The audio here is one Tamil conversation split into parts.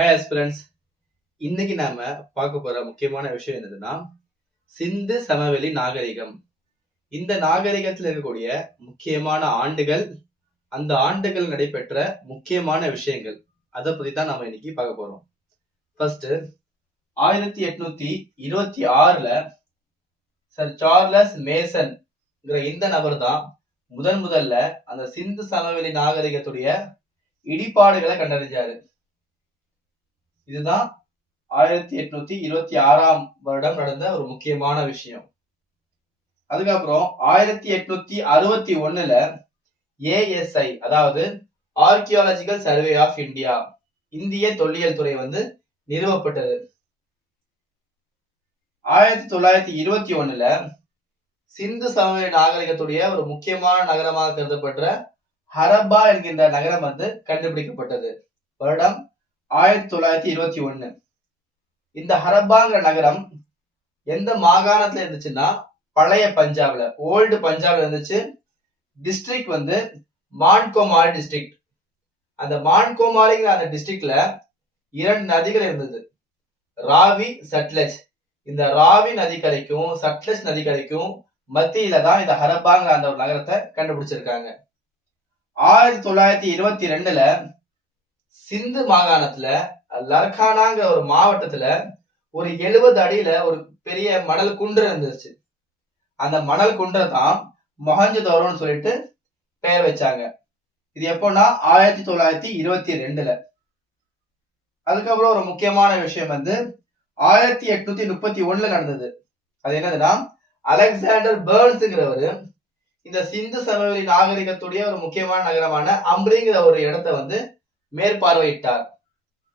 Hi aspirants. இன்னைக்கு நாம பார்க்க போற முக்கியமான விஷயம் என்னதுன்னா சிந்து சமவெளி நாகரிகம். இந்த நாகரிகத்தில் இருக்கக்கூடிய முக்கியமான ஆண்டுகள், அந்த ஆண்டுகள் நடைபெற்ற முக்கியமான விஷயங்கள், அதை பத்தி தான் நாம இன்னைக்கு பார்க்க போறோம். ஃபர்ஸ்ட் 1826ல சர் சார்லஸ் மேசன் இந்த நபர் தான் முதல்ல அந்த சிந்து சமவெளி நாகரிகத்துடைய இடிபாடுகளை கண்டறிஞ்சாரு. இதுதான் 1826ஆம் வருடம் நடந்த ஒரு முக்கியமான விஷயம். அதுக்கப்புறம் 1861ல ASI, அதாவது ஆர்கியாலஜிக்கல் சர்வே ஆஃப் இந்தியா, இந்திய தொல்லியல் துறை நிறுவப்பட்டது. 1921ல சிந்து சமவெளி நாகரிகத்துடைய ஒரு முக்கியமான நகரமாக கருதப்பட்ட ஹரப்பா என்கின்ற நகரம் கண்டுபிடிக்கப்பட்டது. வருடம் 1921. இந்த ஹரப்பாங்கிற நகரம் எந்த மாகாணத்துல இருந்துச்சுன்னா பழைய பஞ்சாப்ல, ஓல்டு பஞ்சாப்ல இருந்துச்சு. District Montgomery district. அந்த மான்கோமாரிங்கிற அந்த டிஸ்ட்ரிக்ட்ல 2 நதிகள் இருந்தது, ராவி, சட்லஜ். இந்த ராவி நதிக்கரைக்கும் சட்லஜ் நதிக்கரைக்கும் மத்தியில தான் இந்த ஹரப்பாங்கிற அந்த ஒரு நகரத்தை கண்டுபிடிச்சிருக்காங்க. 1922ல சிந்து மாகாணத்துல லர்கானாங்கிற ஒரு மாவட்டத்துல ஒரு 70 அடியில ஒரு பெரிய மணல் குன்று இருந்துச்சு. அந்த மணல் குன்றை தான் மொஹஞ்சதாரோன்னு சொல்லிட்டு பெயர் வச்சாங்க. இது எப்போன்னா 1922ல. அதுக்கப்புறம் ஒரு முக்கியமான விஷயம் 1831ல நடந்தது. அது என்னதுன்னா அலெக்சாண்டர் பர்ன்ஸ்ங்கிறவரு இந்த சிந்து சமவெளி நாகரிகத்துடைய ஒரு முக்கியமான நகரமான அம்ரிங்கிற ஒரு இடத்தை மேற்பார்வையிட்டார்.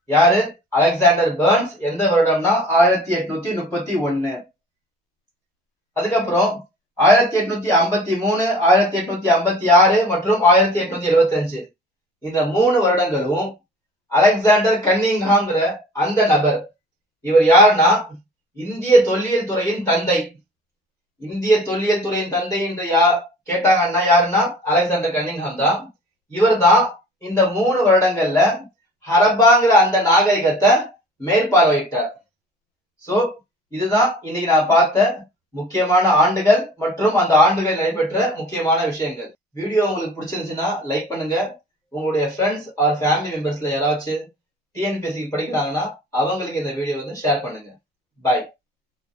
யாரு? Alexander Burns. எந்த வருடம்னா 1831. அதுக்கப்புறம் 1853, 1856 மற்றும் 1875 இந்த 3 வருடங்களும் அலெக்சாண்டர் கன்னிங்ஹாம்ங்கிற அந்த நபர், இவர் யாருன்னா இந்திய தொல்லியல் துறையின் தந்தை. இந்திய தொல்லியல் துறையின் தந்தை என்று கேட்டாங்கன்னா யாருன்னா அலெக்சாண்டர் கன்னிங்ஹாம் தான். இவர் தான் இந்த 3 வருடங்கள்ல ஹரப்பாங்கிற அந்த நாகரிகத்தை மேற்பார்வையிட்டார். சோ இதுதான் இன்னைக்கு நான் பார்த்த முக்கியமான ஆண்டுகள் மற்றும் அந்த ஆண்டுகளில் நடைபெற்ற முக்கியமான விஷயங்கள். வீடியோ உங்களுக்கு பிடிச்சிருந்துச்சுன்னா லைக் பண்ணுங்க. உங்களுடைய ஃப்ரெண்ட்ஸ் ஆர் ஃபேமிலி மெம்பர்ஸ்ல யாராச்சும் TNPSC படிக்கிறாங்கன்னா அவங்களுக்கு இந்த வீடியோ ஷேர் பண்ணுங்க. பாய்.